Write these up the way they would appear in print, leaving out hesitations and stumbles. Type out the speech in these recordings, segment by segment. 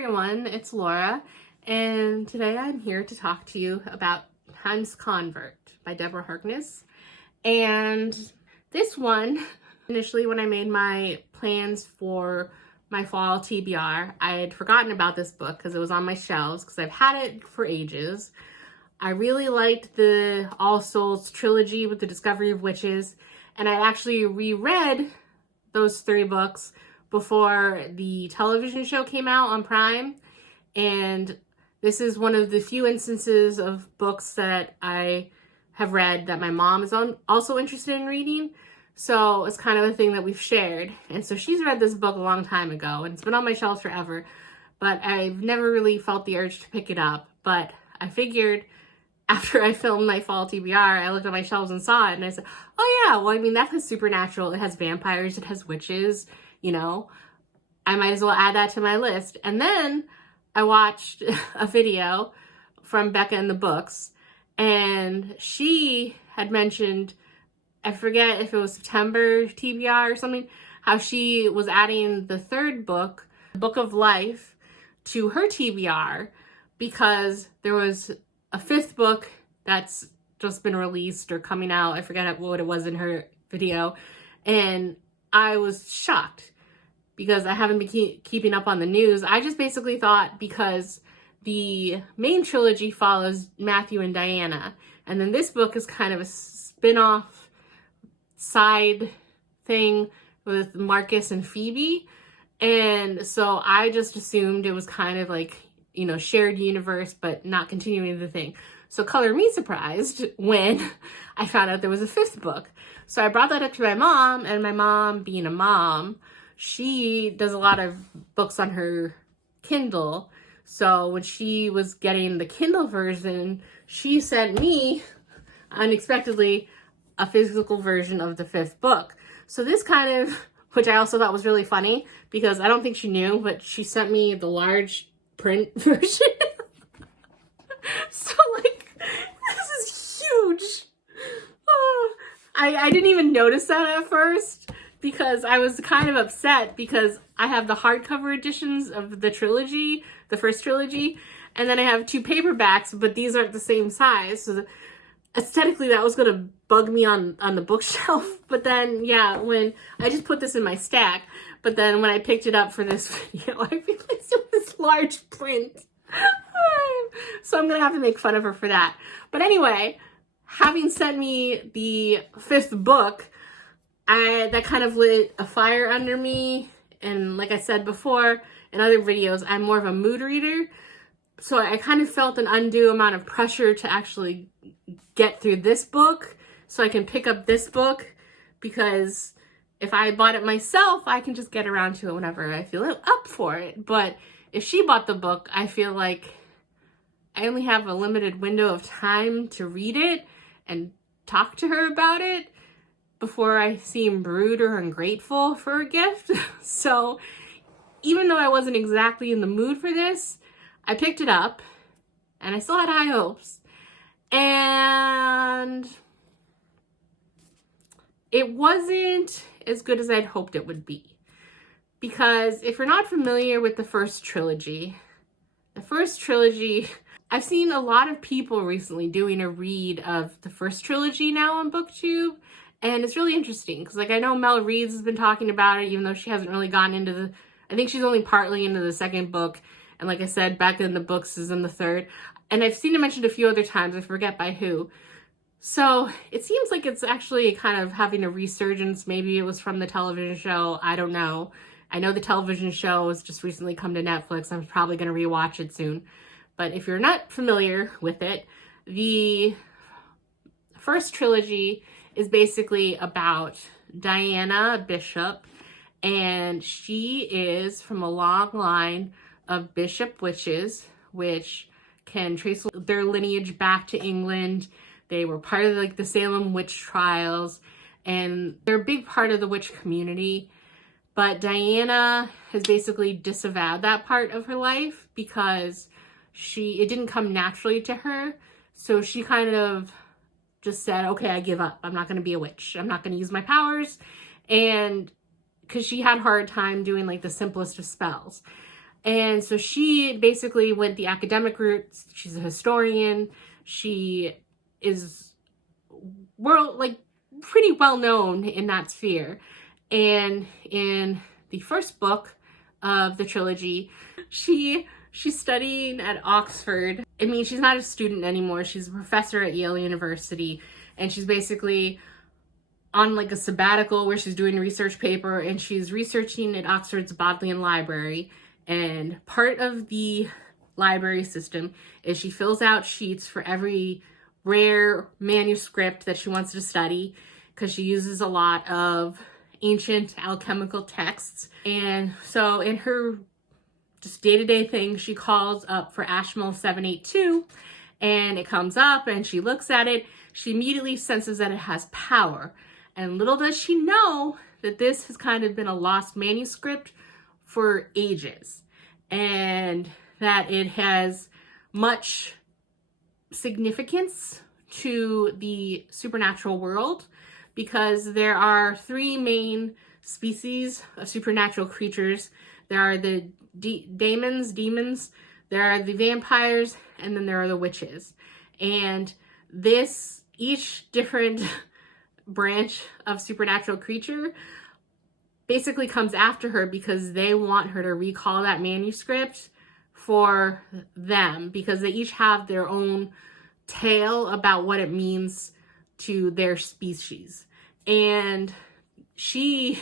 everyone, it's Laura, and today I'm here to talk to you about Time's Convert by Deborah Harkness. And this one, initially when I made my plans for my fall TBR, I had forgotten about this book because it was on my shelves because I've had it for ages. I really liked the All Souls trilogy with the Discovery of Witches, and I actually reread those 3 books before the television show came out on Prime, and this is one of the few instances of books that I have read that my mom is also interested in reading, so it's kind of a thing that we've shared. And so she's read this book a long time ago, and it's been on my shelves forever, but I've never really felt the urge to pick it up. But I figured after I filmed my fall TBR, I looked at my shelves and saw it, and I said, oh yeah, well, I mean, that has supernatural, it has vampires, it has witches, you know, I might as well add that to my list. And then I watched a video from Becca in the Books, and she had mentioned, I forget if it was September TBR or something, how she was adding the 3rd book, Book of Life, to her TBR because there was a 5th book that's just been released or coming out. I forget what it was in her video. And I was shocked because I haven't been keeping up on the news. I just basically thought because the main trilogy follows Matthew and Diana, and then this book is kind of a spin-off side thing with Marcus and Phoebe. And so I just assumed it was kind of like, you know, shared universe, but not continuing the thing. So color me surprised when I found out there was a 5th book. So I brought that up to my mom, and my mom, being a mom, she does a lot of books on her Kindle. So when she was getting the Kindle version, she sent me, unexpectedly, a physical version of the 5th book. So this kind of, which I also thought was really funny, because I don't think she knew, but she sent me the large print version. So like, this is huge. Oh, I didn't even notice that at first because I was kind of upset because I have the hardcover editions of the trilogy, the first trilogy, and then I have 2 paperbacks, but these aren't the same size. So aesthetically that was going to bug me on the bookshelf. But then, yeah, when I just put this in my stack, but then when I picked it up for this video, I realized it was large print. So I'm going to have to make fun of her for that. But anyway, having sent me the 5th book, that kind of lit a fire under me. And like I said before in other videos, I'm more of a mood reader. So I kind of felt an undue amount of pressure to actually get through this book so I can pick up this book, because if I bought it myself, I can just get around to it whenever I feel up for it. But if she bought the book, I feel like I only have a limited window of time to read it and talk to her about it before I seem rude or ungrateful for a gift. So even though I wasn't exactly in the mood for this, I picked it up and I still had high hopes. And it wasn't as good as I'd hoped it would be. Because if you're not familiar with the first trilogy, I've seen a lot of people recently doing a read of the first trilogy now on BookTube, and it's really interesting because, like, I know Mel Reeves has been talking about it, even though she hasn't really gotten into I think she's only partly into the 2nd book, and like I said, Becca in the Books is in the 3rd, and I've seen it mentioned a few other times, I forget by who. So it seems like it's actually kind of having a resurgence. Maybe it was from the television show, I don't know. I know the television show has just recently come to Netflix. I'm probably going to rewatch it soon. But if you're not familiar with it, the first trilogy is basically about Diana Bishop, and she is from a long line of Bishop witches, which can trace their lineage back to England. They were part of like the Salem witch trials, and they're a big part of the witch community. But Diana has basically disavowed that part of her life because it didn't come naturally to her. So she kind of just said, okay, I give up. I'm not going to be a witch. I'm not going to use my powers. And because she had a hard time doing like the simplest of spells. And so she basically went the academic route. She's a historian. She is pretty well known in that sphere. And in the first book of the trilogy, she's studying at Oxford. I mean, she's not a student anymore. She's a professor at Yale University, and she's basically on like a sabbatical where she's doing a research paper, and she's researching at Oxford's Bodleian Library. And part of the library system is she fills out sheets for every rare manuscript that she wants to study, because she uses a lot of ancient alchemical texts. And so in her just day-to-day thing, she calls up for Ashmole 782, and it comes up and she looks at it. She immediately senses that it has power. And little does she know that this has kind of been a lost manuscript for ages, and that it has much significance to the supernatural world, because there are three main species of supernatural creatures. There are the demons, there are the vampires, and then there are the witches. And each different branch of supernatural creature basically comes after her because they want her to recall that manuscript for them, because they each have their own tale about what it means to their species. And she,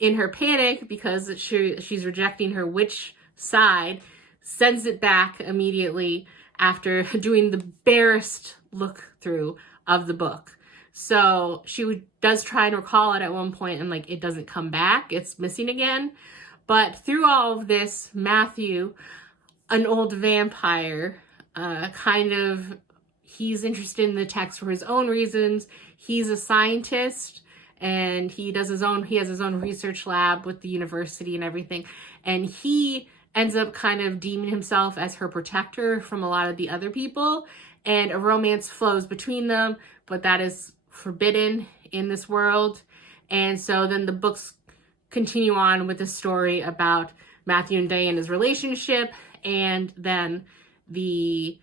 in her panic, because she's rejecting her witch side, sends it back immediately after doing the barest look through of the book. So she does try and recall it at one point, and like it doesn't come back, it's missing again. But through all of this, Matthew, an old vampire, he's interested in the text for his own reasons. He's a scientist, and he has his own research lab with the university and everything. And he ends up kind of deeming himself as her protector from a lot of the other people. And a romance flows between them, but that is forbidden in this world. And so then the books continue on with the story about Matthew and Diana's relationship, and then the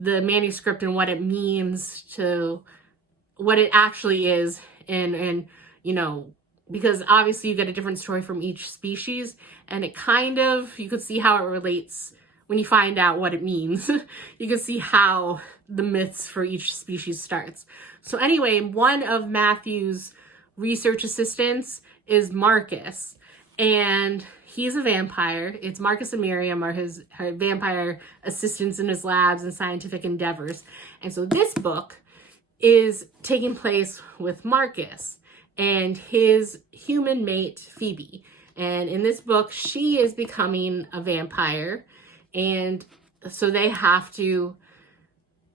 manuscript and what it means to what it actually is. And because obviously you get a different story from each species, and it you could see how it relates when you find out what it means. You can see how the myths for each species starts. So anyway, one of Matthew's research assistants is Marcus, and he's a vampire. It's Marcus and Miriam are her vampire assistants in his labs and scientific endeavors. And so this book is taking place with Marcus and his human mate, Phoebe. And in this book, she is becoming a vampire. And so they have to,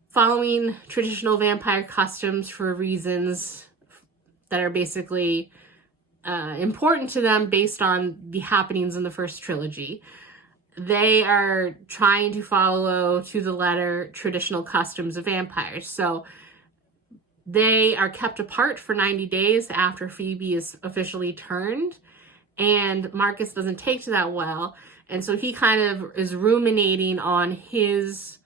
following traditional vampire customs for reasons that are basically important to them based on the happenings in the first trilogy, they are trying to follow to the letter traditional customs of vampires. So they are kept apart for 90 days after Phoebe is officially turned, and Marcus doesn't take to that well. And so he kind of is ruminating on his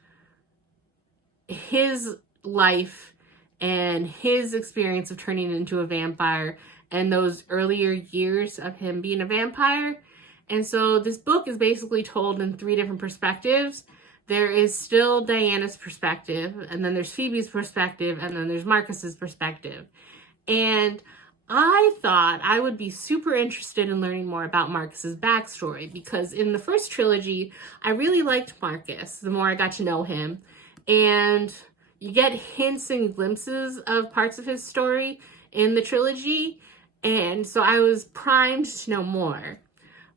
life and his experience of turning into a vampire and those earlier years of him being a vampire. And so this book is basically told in three different perspectives. There is still Diana's perspective, and then there's Phoebe's perspective, and then there's Marcus's perspective. And I thought I would be super interested in learning more about Marcus's backstory, because in the first trilogy, I really liked Marcus the more I got to know him. And you get hints and glimpses of parts of his story in the trilogy. And so I was primed to know more.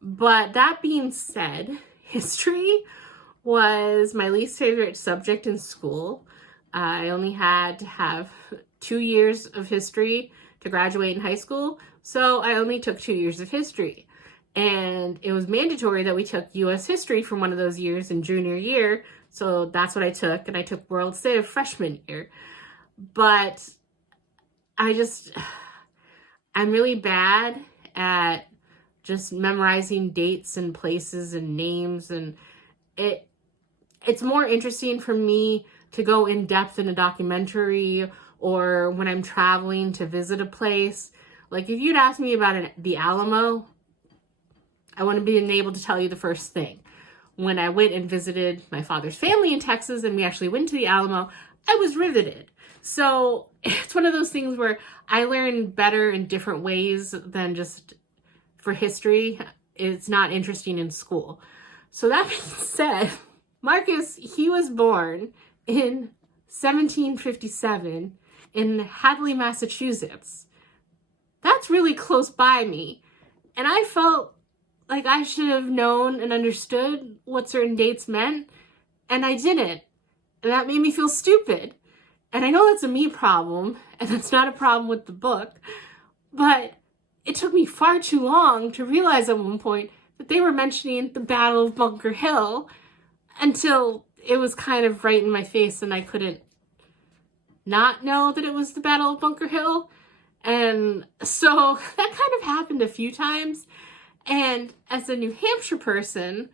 But that being said, history was my least favorite subject in school. I only had to have 2 years of history to graduate in high school, so I only took 2 years of history. And it was mandatory that we took U.S. history from one of those years in junior year, so that's what I took, and I took World Civ freshman year. But I'm really bad at just memorizing dates and places and names, and it's more interesting for me to go in depth in a documentary or when I'm traveling to visit a place. Like if you'd ask me about the Alamo, I wouldn't be able to tell you the first thing. When I went and visited my father's family in Texas and we actually went to the Alamo, I was riveted. So it's one of those things where I learn better in different ways than just for history. It's not interesting in school. So that being said, Marcus, he was born in 1757 in Hadley, Massachusetts. That's really close by me. And I felt like I should have known and understood what certain dates meant, and I didn't. And that made me feel stupid. And I know that's a me problem, and that's not a problem with the book, but it took me far too long to realize at one point that they were mentioning the Battle of Bunker Hill until it was kind of right in my face and I couldn't not know that it was the Battle of Bunker Hill. And so that kind of happened a few times. And as a New Hampshire person,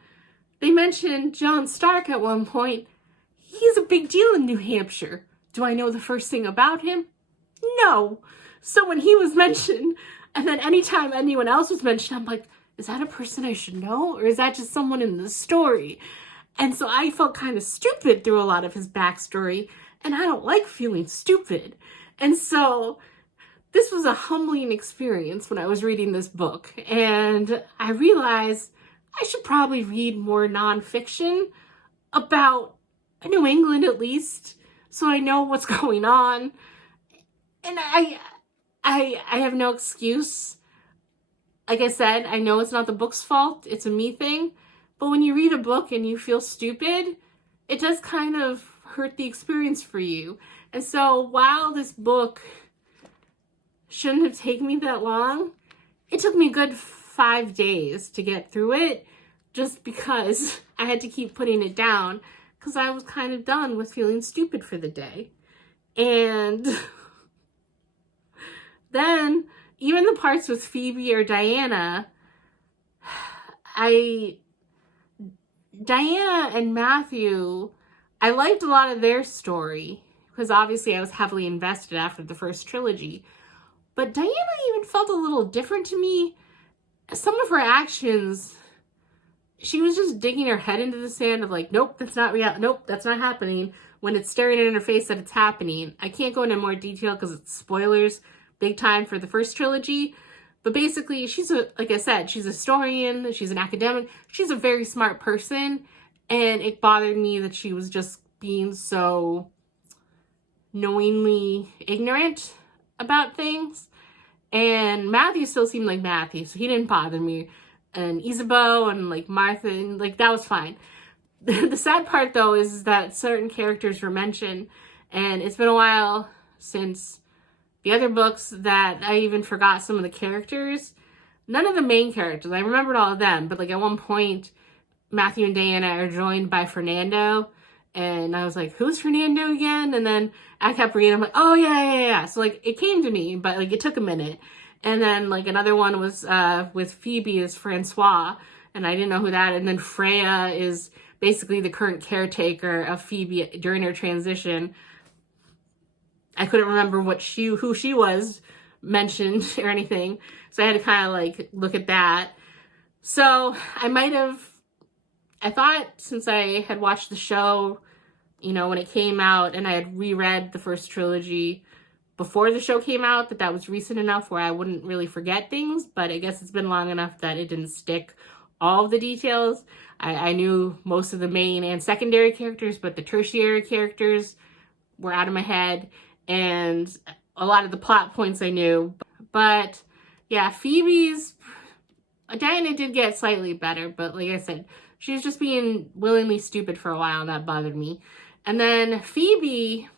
they mentioned John Stark at one point. He's a big deal in New Hampshire. Do I know the first thing about him? No. So when he was mentioned, and then anytime anyone else was mentioned, I'm like, is that a person I should know? Or is that just someone in the story? And so I felt kind of stupid through a lot of his backstory, and I don't like feeling stupid. And so this was a humbling experience when I was reading this book, and I realized I should probably read more nonfiction about New England at least, so I know what's going on. And I have no excuse. Like I said, I know it's not the book's fault, it's a me thing, but when you read a book and you feel stupid, it does kind of hurt the experience for you. And so while this book shouldn't have taken me that long, it took me a good 5 days to get through it, just because I had to keep putting it down because I was kind of done with feeling stupid for the day. And then even the parts with Phoebe or Diana and Matthew, I liked a lot of their story because obviously I was heavily invested after the first trilogy. But Diana even felt a little different to me. Some of her actions, she was just digging her head into the sand of like, nope, that's not real. Nope, that's not happening. When it's staring in her face that it's happening. I can't go into more detail because it's spoilers big time for the first trilogy. But basically, like I said, she's a historian, she's an academic, she's a very smart person. And it bothered me that she was just being so knowingly ignorant about things. And Matthew still seemed like Matthew, so he didn't bother me. And Isabeau and like Martha, and like that was fine. The sad part though is that certain characters were mentioned, and it's been a while since the other books that I even forgot some of the characters. None of the main characters, I remembered all of them, but like at one point Matthew and Diana are joined by Fernando, and I was like, who's Fernando again? And then I kept reading, I'm like, oh yeah. So like it came to me, but like it took a minute. And then like another one was with Phoebe is Francois, and I didn't know who that. And then Freya is basically the current caretaker of Phoebe during her transition. I couldn't remember who she was mentioned or anything, so I had to kind of like look at that. So I thought since I had watched the show, you know, when it came out, and I had reread the first trilogy before the show came out, that was recent enough where I wouldn't really forget things, but I guess it's been long enough that it didn't stick all of the details. I knew most of the main and secondary characters, but the tertiary characters were out of my head, and a lot of the plot points I knew. But yeah, Diana did get slightly better, but like I said, she was just being willingly stupid for a while, and that bothered me. And then Phoebe,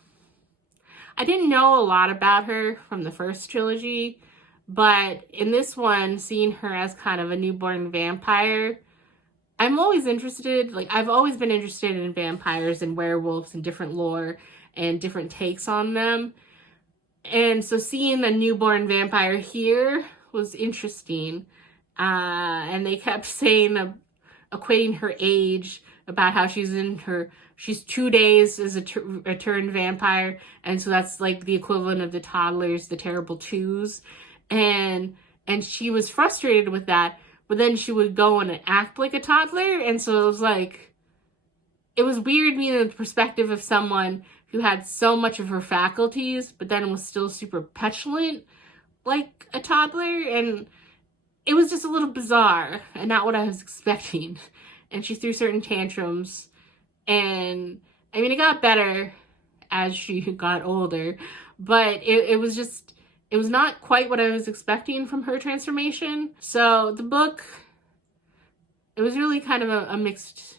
I didn't know a lot about her from the first trilogy, but in this one, seeing her as kind of a newborn vampire, I'm always interested, like I've always been interested in vampires and werewolves and different lore and different takes on them. And so seeing a newborn vampire here was interesting. And they kept saying, equating her age, about how she's 2 days as a turned vampire, and so that's like the equivalent of the toddlers, the terrible twos, and she was frustrated with that, but then she would go and act like a toddler, and so it was weird being in the perspective of someone who had so much of her faculties, but then was still super petulant like a toddler, and it was just a little bizarre and not what I was expecting. And she threw certain tantrums, and I mean, it got better as she got older, but it was not quite what I was expecting from her transformation. So the book, it was really kind of a mixed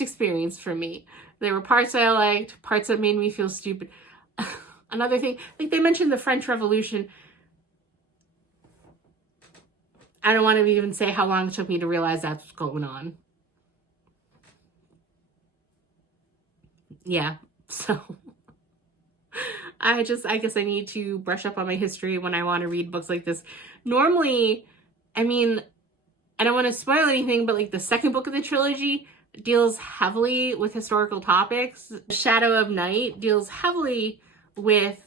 experience for me. There were parts I liked, parts that made me feel stupid. Another thing, like they mentioned the French Revolution. I don't want to even say how long it took me to realize that's what's going on. Yeah, so I guess I need to brush up on my history when I want to read books like this. Normally, I mean, I don't want to spoil anything, but like the second book of the trilogy deals heavily with historical topics. Shadow of Night deals heavily with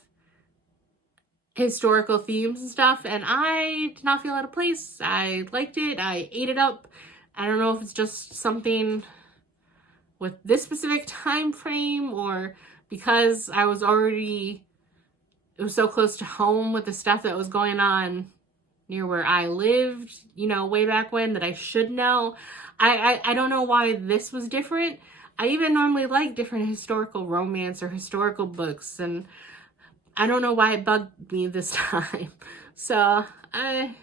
historical themes and stuff, and I did not feel out of place. I liked it. I ate it up. I don't know if it's just something with this specific time frame, or because it was so close to home with the stuff that was going on near where I lived, you know, way back when, that I should know. I don't know why this was different. I even normally like different historical romance or historical books, and I don't know why it bugged me this time. So, I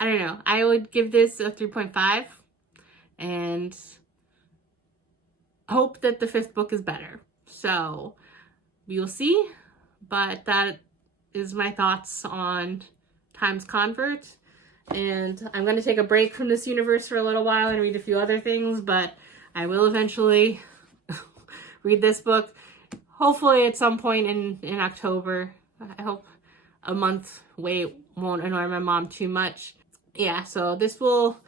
don't know. I would give this a 3.5 and hope that the fifth book is better. So, we will see. But that is my thoughts on Time's Convert. And I'm going to take a break from this universe for a little while and read a few other things, but I will eventually read this book. Hopefully at some point in October. I hope a month wait won't annoy my mom too much. Yeah, so this will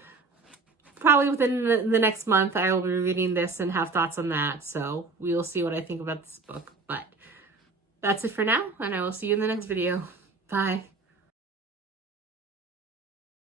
probably within the next month I will be reading this and have thoughts on that. So we will see what I think about this book. But that's it for now, and I will see you in the next video. Bye.